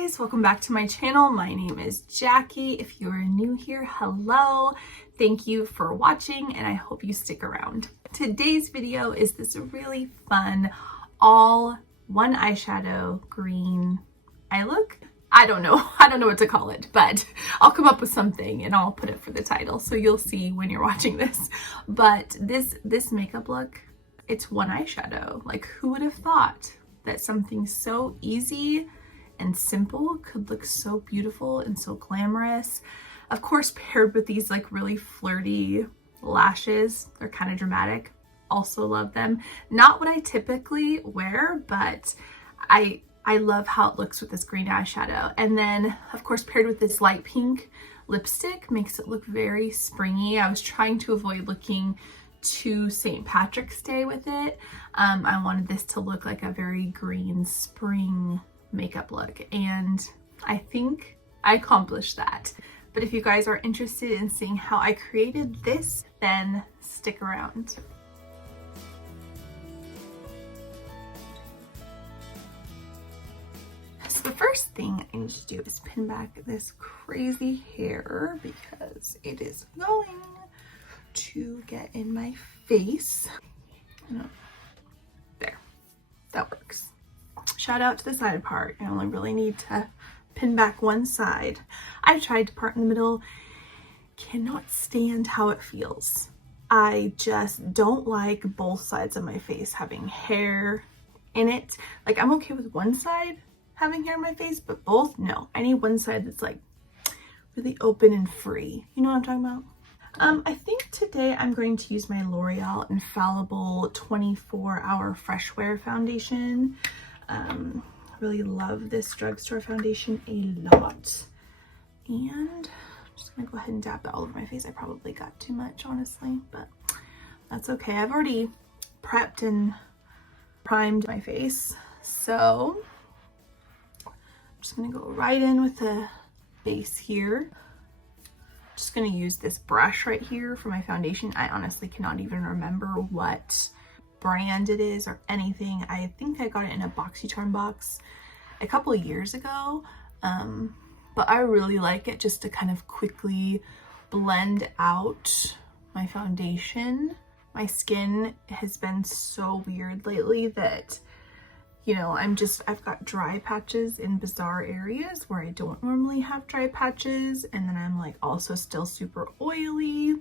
guys, welcome back to my channel. My name is Jackie. If you are new here, hello. Thank you for watching and I hope you stick around. Today's video is this really fun all one eyeshadow green eye look. I don't know what to call it, but I'll come up with something and I'll put it for the title so you'll see when you're watching this. But this makeup look, it's one eyeshadow. Like, who would have thought that something so easy and simple could look so beautiful and so glamorous? Of course, paired with these like really flirty lashes. They're kind of dramatic. Also love them. Not what I typically wear, but I love how it looks with this green eyeshadow. And then of course paired with this light pink lipstick makes it look very springy. I was trying to avoid looking too St. Patrick's Day with it. I wanted this to look like a very green spring makeup look, and I think I accomplished that. But if you guys are interested in seeing how I created this, then stick around. So the first thing I need to do is pin back this crazy hair because it is going to get in my face. There, that works. Shout out to the side part. I only really need to pin back one side. I tried to part in the middle. Cannot stand how it feels. I just don't like both sides of my face having hair in it. Like, I'm okay with one side having hair in my face, but both, no. I need one side that's like really open and free. You know what I'm talking about? I think today I'm going to use my L'Oreal Infallible 24-Hour Fresh Wear Foundation. Really love this drugstore foundation a lot. And I'm just gonna go ahead and dab that all over my face. I probably got too much, honestly, but that's okay. I've already prepped and primed my face. So I'm just gonna go right in with the base here. Just gonna use this brush right here for my foundation. I honestly cannot even remember what brand it is or anything. I think I got it in a BoxyCharm box a couple of years ago, but I really like it just to kind of quickly blend out my foundation. My skin has been so weird lately that, you know, I've got dry patches in bizarre areas where I don't normally have dry patches, and then I'm like also still super oily.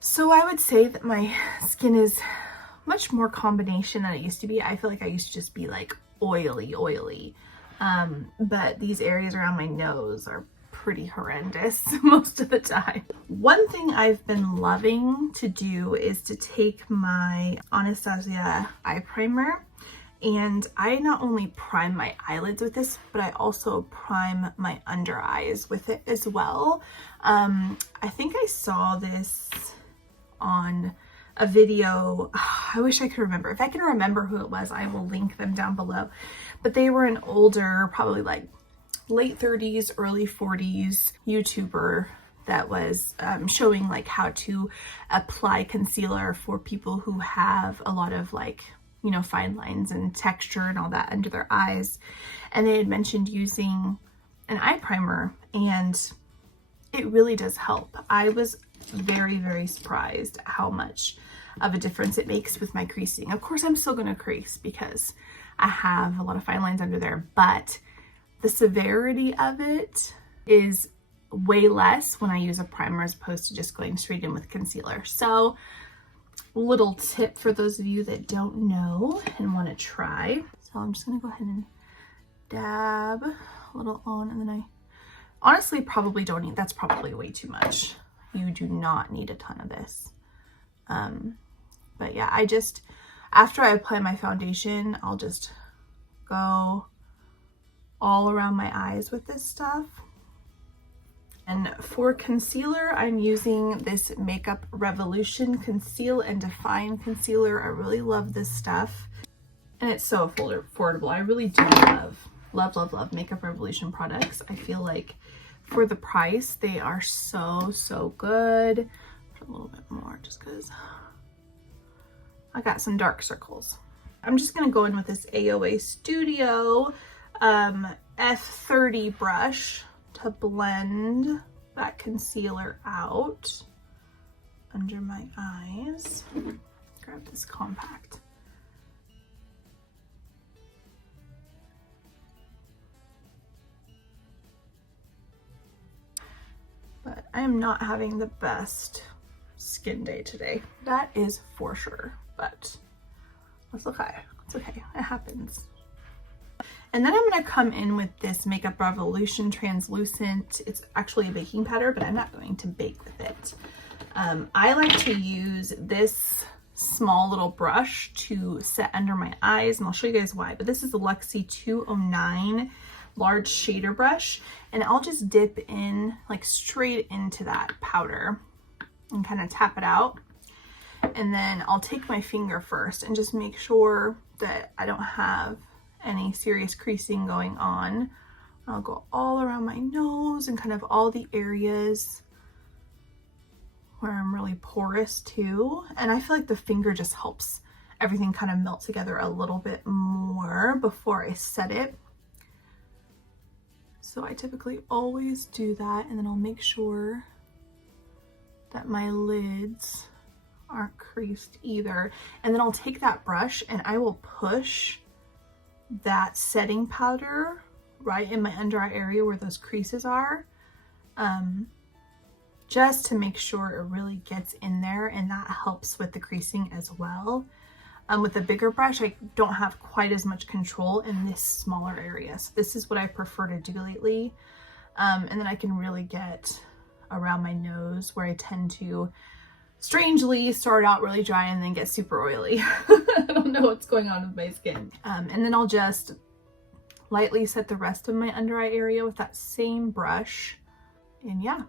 So I would say that my skin is much more combination than it used to be. I feel like I used to just be like oily. But these areas around my nose are pretty horrendous most of the time. One thing I've been loving to do is to take my Anastasia eye primer, and I not only prime my eyelids with this, but I also prime my under eyes with it as well. I think I saw this on a video. I wish I could remember. If I can remember who it was, I will link them down below. But they were an older, probably like late 30s, early 40s YouTuber that was showing like how to apply concealer for people who have a lot of like, you know, fine lines and texture and all that under their eyes. And they had mentioned using an eye primer, and it really does help. I was very surprised at how much of a difference it makes with my creasing. Of course, I'm still going to crease because I have a lot of fine lines under there, but the severity of it is way less when I use a primer as opposed to just going straight in with concealer. So, little tip for those of you that don't know and want to try. So I'm just going to go ahead and dab a little on, and then I honestly probably don't need, that's probably way too much. You do not need a ton of this. But yeah, I just, after I apply my foundation, I'll just go all around my eyes with this stuff. And for concealer, I'm using this Makeup Revolution Conceal and Define Concealer. I really love this stuff. And it's so affordable. I really do love Makeup Revolution products. I feel like for the price, they are so good. Put a little bit more just because I got some dark circles. I'm just gonna go in with this AOA Studio F30 brush to blend that concealer out under my eyes. Grab this compact. But I am not having the best skin day today. That is for sure, but that's okay. It's okay, it happens. And then I'm gonna come in with this Makeup Revolution Translucent. It's actually a baking powder, but I'm not going to bake with it. I like to use this small little brush to set under my eyes, and I'll show you guys why, but this is the Luxie 209 large shader brush, and I'll just dip in like straight into that powder and kind of tap it out. And then I'll take my finger first and just make sure that I don't have any serious creasing going on. I'll go all around my nose and kind of all the areas where I'm really porous too. And I feel like the finger just helps everything kind of melt together a little bit more before I set it. So I typically always do that, and then I'll make sure that my lids aren't creased either. And then I'll take that brush and I will push that setting powder right in my under eye area where those creases are, just to make sure it really gets in there, and that helps with the creasing as well. With a bigger brush, I don't have quite as much control in this smaller area. So this is what I prefer to do lately. And then I can really get around my nose where I tend to strangely start out really dry and then get super oily. I don't know what's going on with my skin. And then I'll just lightly set the rest of my under eye area with that same brush. And yeah,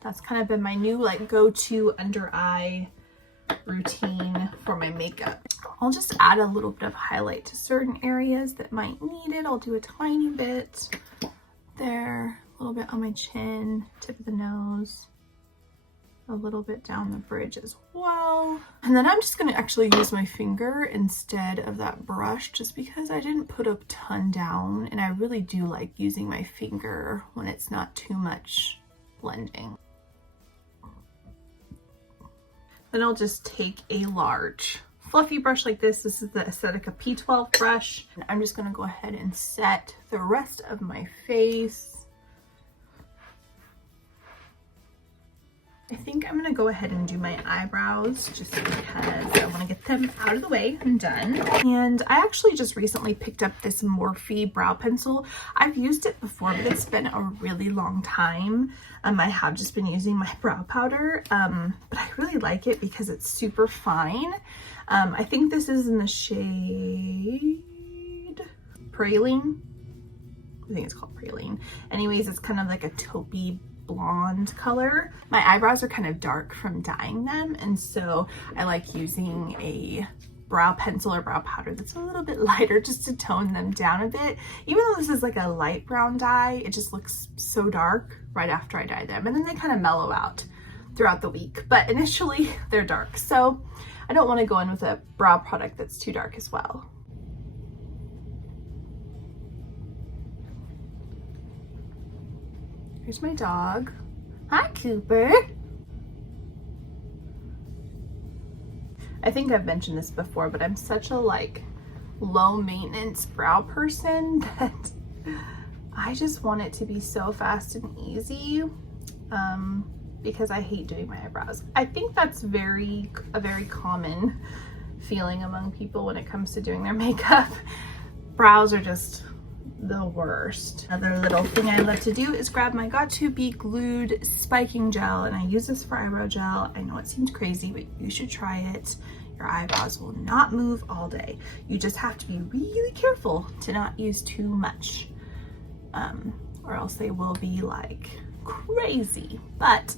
that's kind of been my new like go-to under eye routine for my makeup. I'll just add a little bit of highlight to certain areas that might need it. I'll do a tiny bit there, a little bit on my chin, tip of the nose, a little bit down the bridge as well. And then I'm just going to actually use my finger instead of that brush, just because I didn't put a ton down, and I really do like using my finger when it's not too much blending. Then I'll just take a large fluffy brush like this. This is the Aesthetica P12 brush. And I'm just gonna go ahead and set the rest of my face. I think I'm gonna go ahead and do my eyebrows just because I wanna get them out of the way and done. And I actually just recently picked up this Morphe brow pencil. I've used it before, but it's been a really long time. I have just been using my brow powder, but I really like it because it's super fine. I think this is in the shade Praline. I think it's called Praline. Anyways, it's kind of like a taupey blonde color. My eyebrows are kind of dark from dyeing them, and so I like using a brow pencil or brow powder that's a little bit lighter just to tone them down a bit. Even though this is like a light brown dye, it just looks so dark right after I dye them, and then they kind of mellow out throughout the week, but initially they're dark, so I don't want to go in with a brow product that's too dark as well. Here's my dog. Hi, Cooper. I think I've mentioned this before, but I'm such a like low maintenance brow person that I just want it to be so fast and easy, because I hate doing my eyebrows. I think that's a very common feeling among people when it comes to doing their makeup. Brows are just the worst. Another little thing I love to do is grab my Got To Be Glued spiking gel, and I use this for eyebrow gel. I know it seems crazy, but you should try it. Your eyebrows will not move all day. You just have to be really careful to not use too much, or else they will be like crazy. But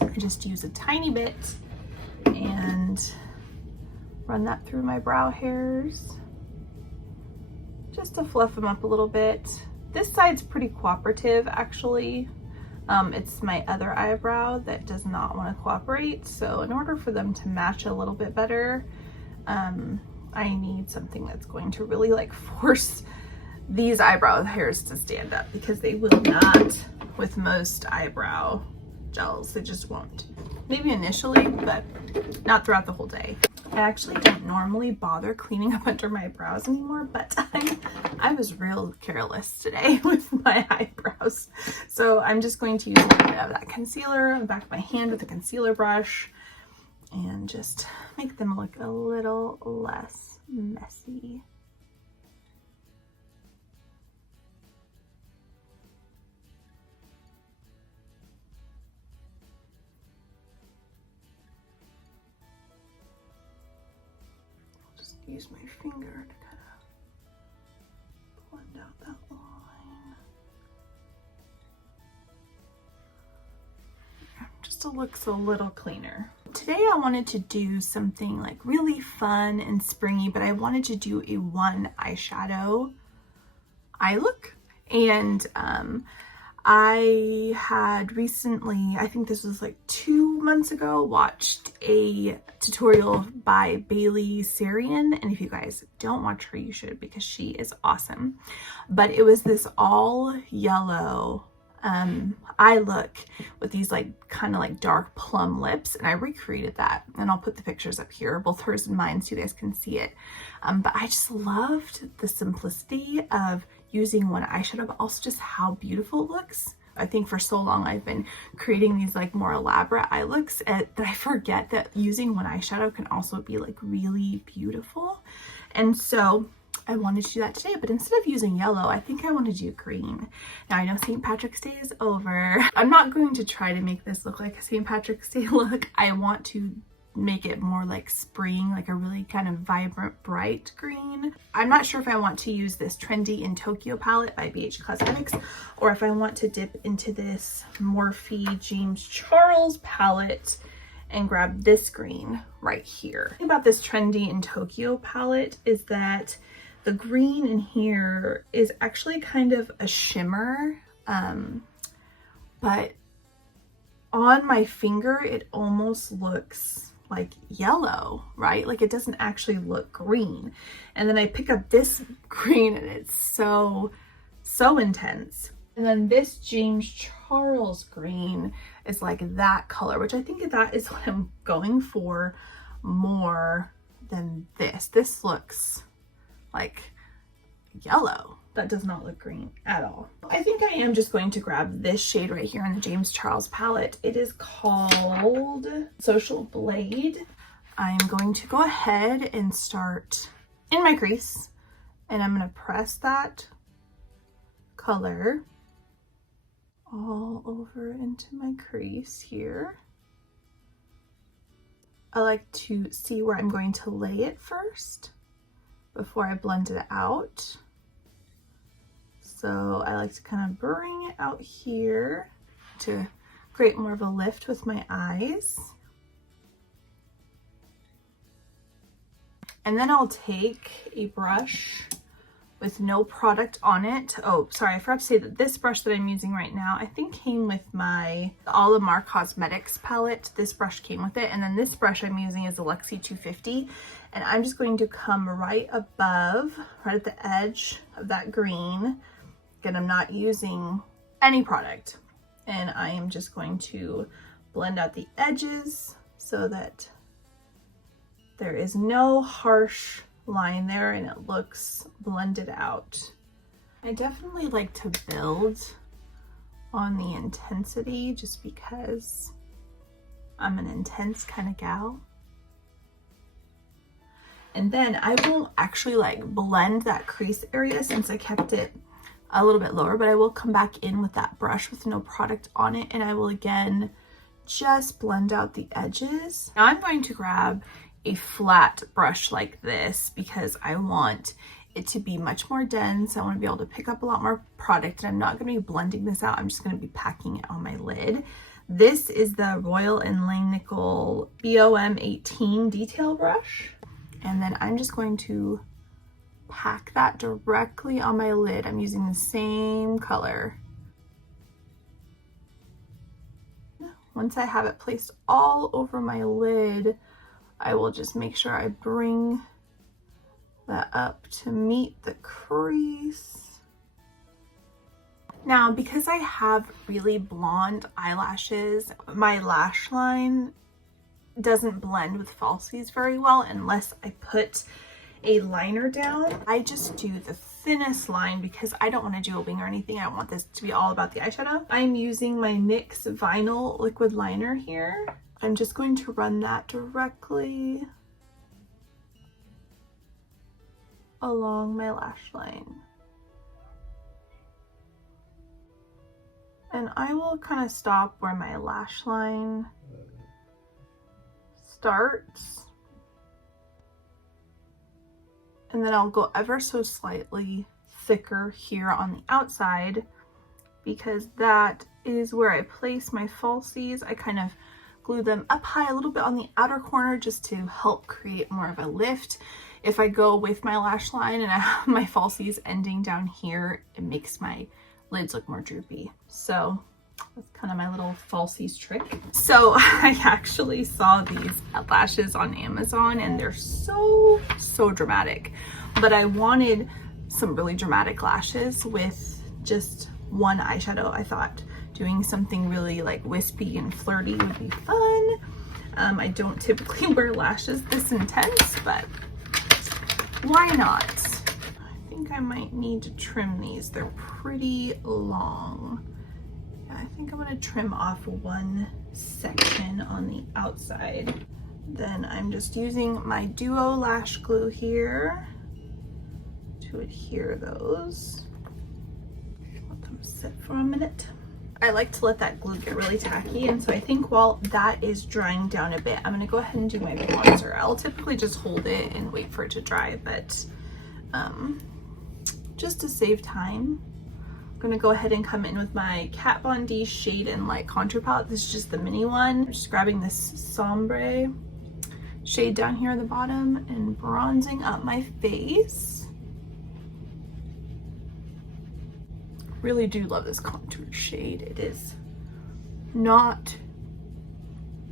I just use a tiny bit and run that through my brow hairs just to fluff them up a little bit. This side's pretty cooperative actually. It's my other eyebrow that does not want to cooperate, so in order for them to match a little bit better, I need something that's going to really like force these eyebrow hairs to stand up, because they will not with most eyebrow gels. They just won't. Maybe initially, but not throughout the whole day. I actually don't normally bother cleaning up under my brows anymore, but I was real careless today with my eyebrows. So I'm just going to use a little bit of that concealer on the back of my hand with a concealer brush and just make them look a little less messy. Use my finger to kind of blend out that line. Just to look a little cleaner. Today I wanted to do something like really fun and springy, but I wanted to do a one eyeshadow eye look. And I had recently, I think this was like 2 months ago, watched a tutorial by Bailey Sarian. And if you guys don't watch her, you should, because she is awesome. But it was this all yellow eye look with these like kind of like dark plum lips, and I recreated that, and I'll put the pictures up here, both hers and mine, so you guys can see it. But I just loved the simplicity of using one eyeshadow, but also just how beautiful it looks. I think for so long I've been creating these like more elaborate eye looks that I forget that using one eyeshadow can also be like really beautiful. And so I wanted to do that today, but instead of using yellow, I think I want to do green. Now I know St. Patrick's Day is over. I'm not going to try to make this look like a St. Patrick's Day look. I want to make it more like spring, like a really kind of vibrant, bright green. I'm not sure if I want to use this Trendy in Tokyo palette by BH Cosmetics, or if I want to dip into this Morphe James Charles palette and grab this green right here. The thing about this Trendy in Tokyo palette is that the green in here is actually kind of a shimmer, but on my finger, it almost looks like yellow, right? Like it doesn't actually look green. And then I pick up this green and it's so intense. And then this James Charles green is like that color, which I think that is what I'm going for more than this. This looks like yellow. That does not look green at all. I think I am just going to grab this shade right here in the James Charles palette. It is called Social Blade. I'm going to go ahead and start in my crease, and I'm going to press that color all over into my crease here. I like to see where I'm going to lay it first before I blend it out. So I like to kind of bring it out here to create more of a lift with my eyes. And then I'll take a brush with no product on it. Oh, sorry, I forgot to say that this brush that I'm using right now, I think came with my Olimar Cosmetics palette. This brush came with it. And then this brush I'm using is the Lexi 250. And I'm just going to come right above, right at the edge of that green. Again, I'm not using any product. And I am just going to blend out the edges so that there is no harsh line there and it looks blended out. I definitely like to build on the intensity just because I'm an intense kind of gal. And then I won't actually like blend that crease area since I kept it a little bit lower, but I will come back in with that brush with no product on it, and I will again just blend out the edges. Now I'm going to grab a flat brush like this because I want it to be much more dense. I want to be able to pick up a lot more product, and I'm not going to be blending this out. I'm just going to be packing it on my lid. This is the Royal & Langnickel BOM 18 detail brush. And then I'm just going to pack that directly on my lid. I'm using the same color. Once I have it placed all over my lid, I will just make sure I bring that up to meet the crease. Now, because I have really blonde eyelashes, my lash line doesn't blend with falsies very well unless I put a liner down. I just do the thinnest line because I don't want to do a wing or anything. I want this to be all about the eyeshadow. I'm using my NYX Vinyl Liquid Liner here. I'm just going to run that directly along my lash line. And I will kind of stop where my lash line starts. And then I'll go ever so slightly thicker here on the outside because that is where I place my falsies. I kind of glue them up high a little bit on the outer corner just to help create more of a lift. If I go with my lash line and I have my falsies ending down here, it makes my lids look more droopy. So that's kind of my little falsies trick. So I actually saw these lashes on Amazon and they're so dramatic, but I wanted some really dramatic lashes with just one eyeshadow. I thought doing something really like wispy and flirty would be fun. I don't typically wear lashes this intense, but why not? I think I might need to trim these. They're pretty long. Yeah, I think I'm gonna trim off one section on the outside. Then I'm just using my Duo lash glue here to adhere those. Let them sit for a minute. I like to let that glue get really tacky, and so I think while that is drying down a bit, I'm gonna go ahead and do my bronzer. I'll typically just hold it and wait for it to dry, but just to save time, I'm gonna go ahead and come in with my Kat Von D Shade and Light Contour Palette. This is just the mini one. I'm just grabbing this sombre shade down here at the bottom and bronzing up my face. Really do love this contour shade. It is not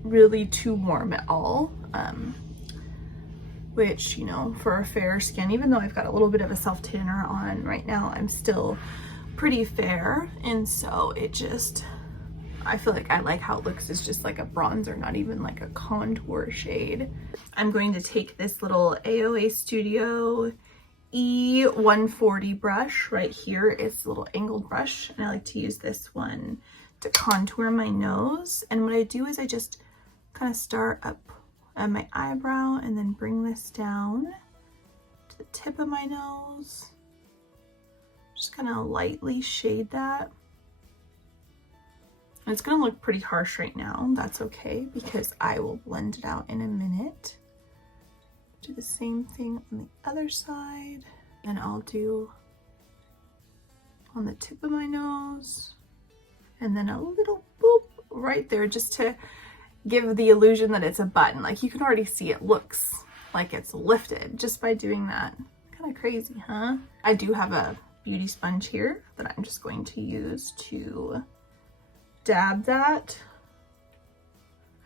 really too warm at all, which, you know, for a fair skin, even though I've got a little bit of a self tanner on right now, I'm still pretty fair, and so it just, I feel like I like how it looks as just like a bronzer, not even like a contour shade. I'm going to take this little AOA Studio E140 brush right here. It's a little angled brush, and I like to use this one to contour my nose. And what I do is I just kind of start up at my eyebrow and then bring this down to the tip of my nose. Just kind of lightly shade that. And it's gonna look pretty harsh right now. That's okay, because I will blend it out in a minute. Do the same thing on the other side, and I'll do on the tip of my nose, and then a little boop right there just to give the illusion that it's a button. Like, you can already see it looks like it's lifted just by doing that. Kind of crazy, huh? I do have a beauty sponge here that I'm just going to use to dab that.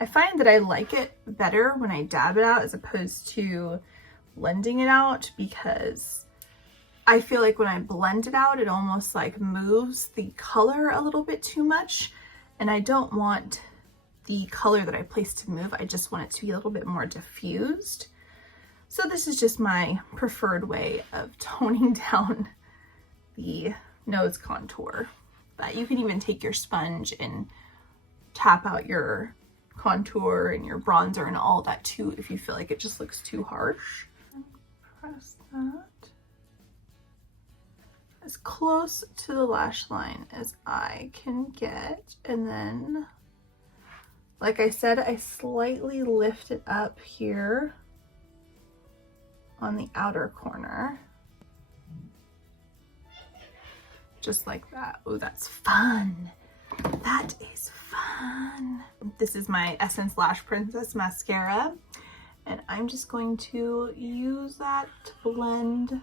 I find that I like it better when I dab it out as opposed to blending it out, because I feel like when I blend it out, it almost like moves the color a little bit too much, and I don't want the color that I placed to move. I just want it to be a little bit more diffused. So this is just my preferred way of toning down the nose contour. But you can even take your sponge and tap out your contour and your bronzer and all that too if you feel like it just looks too harsh. Press that as close to the lash line as I can get, and then, like I said, I slightly lift it up here on the outer corner, just like that. Oh, that's fun. That is fun. This is my Essence Lash Princess mascara, and I'm just going to use that to blend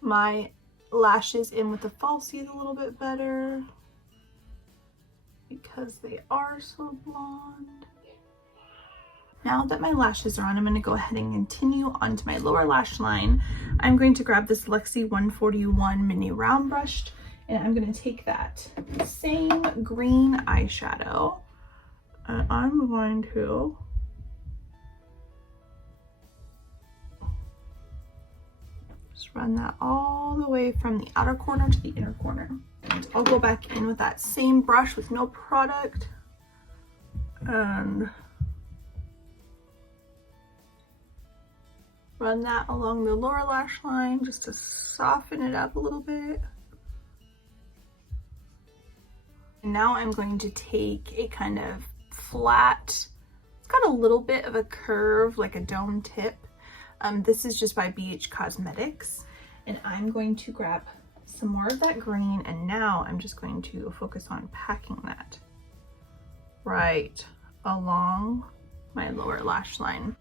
my lashes in with the falsies a little bit better because they are so blonde. Now that my lashes are on, I'm going to go ahead and continue onto my lower lash line. I'm going to grab this Luxie 141 mini round brush And I'm gonna take that same green eyeshadow and I'm going to just run that all the way from the outer corner to the inner corner. And I'll go back in with that same brush with no product and run that along the lower lash line just to soften it up a little bit. And now I'm going to take a kind of flat, it's got a little bit of a curve, like a dome tip. This is just by BH Cosmetics. And I'm going to grab some more of that green, and now I'm just going to focus on packing that right along my lower lash line.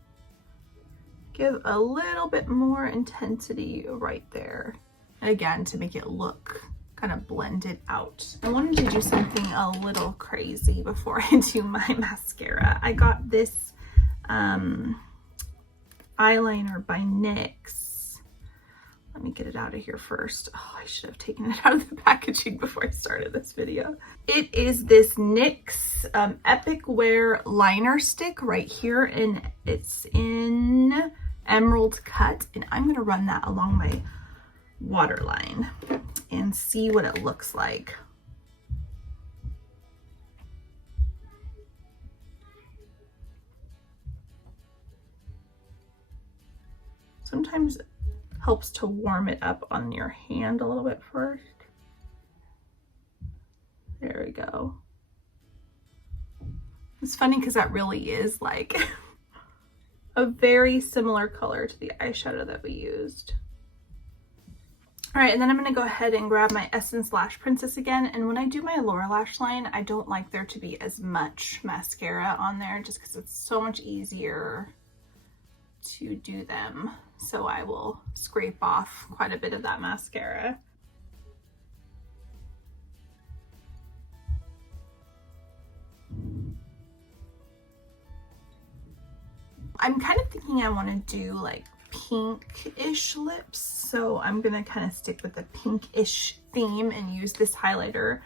Give a little bit more intensity right there. And again, to make it look kind of blended out. I wanted to do something a little crazy before I do my mascara. I got this eyeliner by NYX. Let me get it out of here first. Oh, I should have taken it out of the packaging before I started this video. It is this NYX Epic Wear liner stick right here, and it's in Emerald Cut, and I'm gonna run that along my waterline and see what it looks like. Sometimes it helps to warm it up on your hand a little bit first. There we go. It's funny because that really is like a very similar color to the eyeshadow that we used. All right, and then I'm gonna go ahead and grab my Essence Lash Princess again. And when I do my lower lash line, I don't like there to be as much mascara on there just because it's so much easier to do them. So I will scrape off quite a bit of that mascara. I'm kind of thinking I want to do like pink-ish lips, so I'm gonna kind of stick with the pink-ish theme and use this highlighter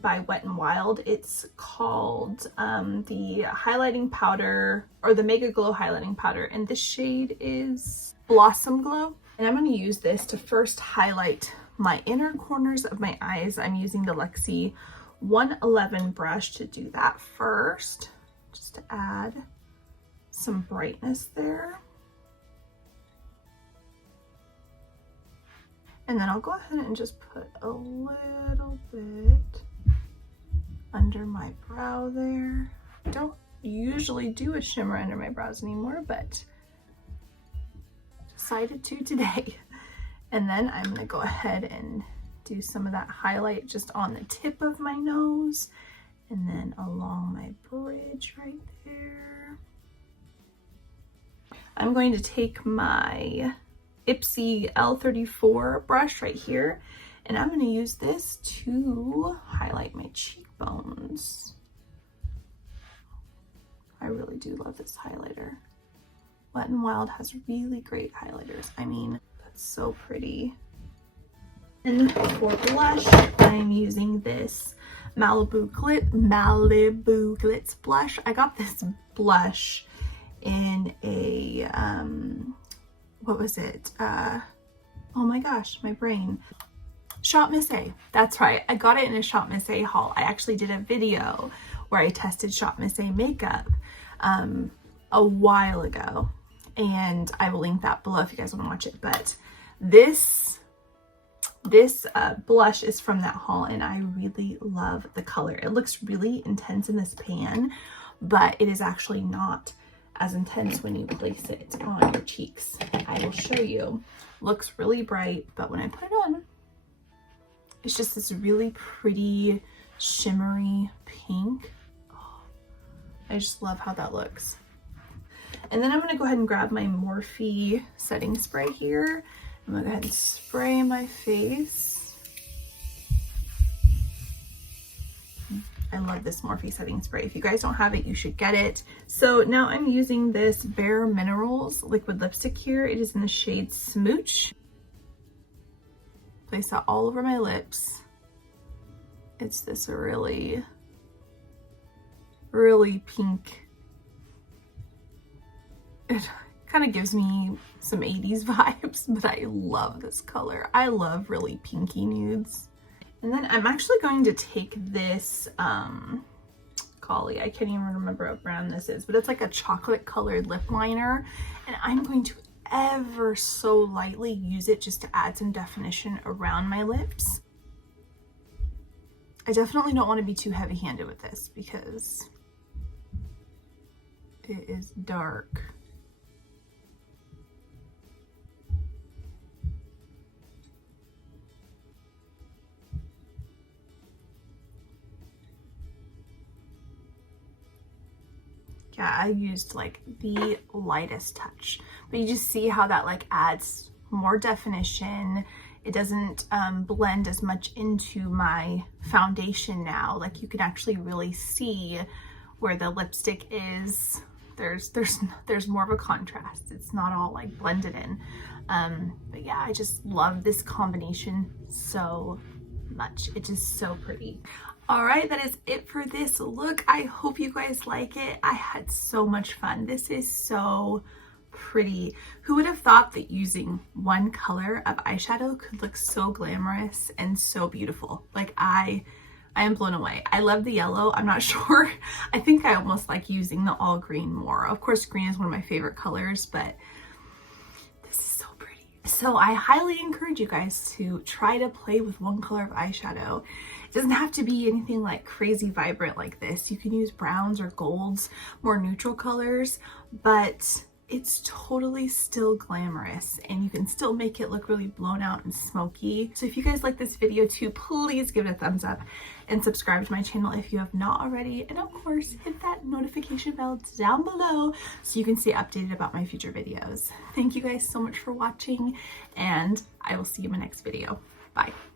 by Wet n Wild. It's called the highlighting powder, or the Mega Glow highlighting powder, and this shade is Blossom Glow. And I'm going to use this to first highlight my inner corners of my eyes. I'm using the Luxie 111 brush to do that first, just to add some brightness there. And then I'll go ahead and just put a little bit under my brow there. I don't usually do a shimmer under my brows anymore, but decided to today. And then I'm gonna go ahead and do some of that highlight just on the tip of my nose and then along my bridge right there. I'm going to take my Ipsy L34 brush right here, and I'm going to use this to highlight my cheekbones. I really do love this highlighter. Wet n Wild has really great highlighters. I mean, that's so pretty. And for blush, I'm using this Malibu Glitz blush. I got this blush in a what was it? Oh my gosh, my brain. Shop Miss A. That's right. I got it in a Shop Miss A haul. I actually did a video where I tested Shop Miss A makeup a while ago, and I will link that below if you guys want to watch it. But this blush is from that haul, and I really love the color. It looks really intense in this pan, but it is actually not as intense when you place it on your cheeks. I will show you. Looks really bright, but when I put it on, it's just this really pretty shimmery pink. Oh, I just love how that looks. And then I'm gonna go ahead and grab my Morphe setting spray here. I'm gonna go ahead and spray my face. I love this Morphe setting spray. If you guys don't have it, you should get it. So now I'm using this Bare Minerals liquid lipstick here. It is in the shade Smooch. Place that all over my lips. It's this really, really pink. It kind of gives me some 80s vibes, but I love this color. I love really pinky nudes. And then I'm actually going to take this Collie, I can't even remember what brand this is, but it's like a chocolate colored lip liner, and I'm going to ever so lightly use it just to add some definition around my lips. I definitely don't want to be too heavy-handed with this because it is dark. Yeah, I used like the lightest touch, but you just see how that like adds more definition. It doesn't blend as much into my foundation now. Like you can actually really see where the lipstick is. There's more of a contrast. It's not all like blended in. But yeah, I just love this combination so much. It's just so pretty. All right, that is it for this look. I hope you guys like it. I had so much fun. This is so pretty. Who would have thought that using one color of eyeshadow could look so glamorous and so beautiful? Like I am blown away. I love the yellow. I'm not sure. I think I almost like using the all green more. Of course, green is one of my favorite colors, but this is so pretty. So I highly encourage you guys to try to play with one color of eyeshadow. It doesn't have to be anything like crazy vibrant like this. You can use browns or golds, more neutral colors, but it's totally still glamorous and you can still make it look really blown out and smoky. So if you guys like this video too, please give it a thumbs up and subscribe to my channel if you have not already. And of course, hit that notification bell down below so you can stay updated about my future videos. Thank you guys so much for watching, and I will see you in my next video. Bye.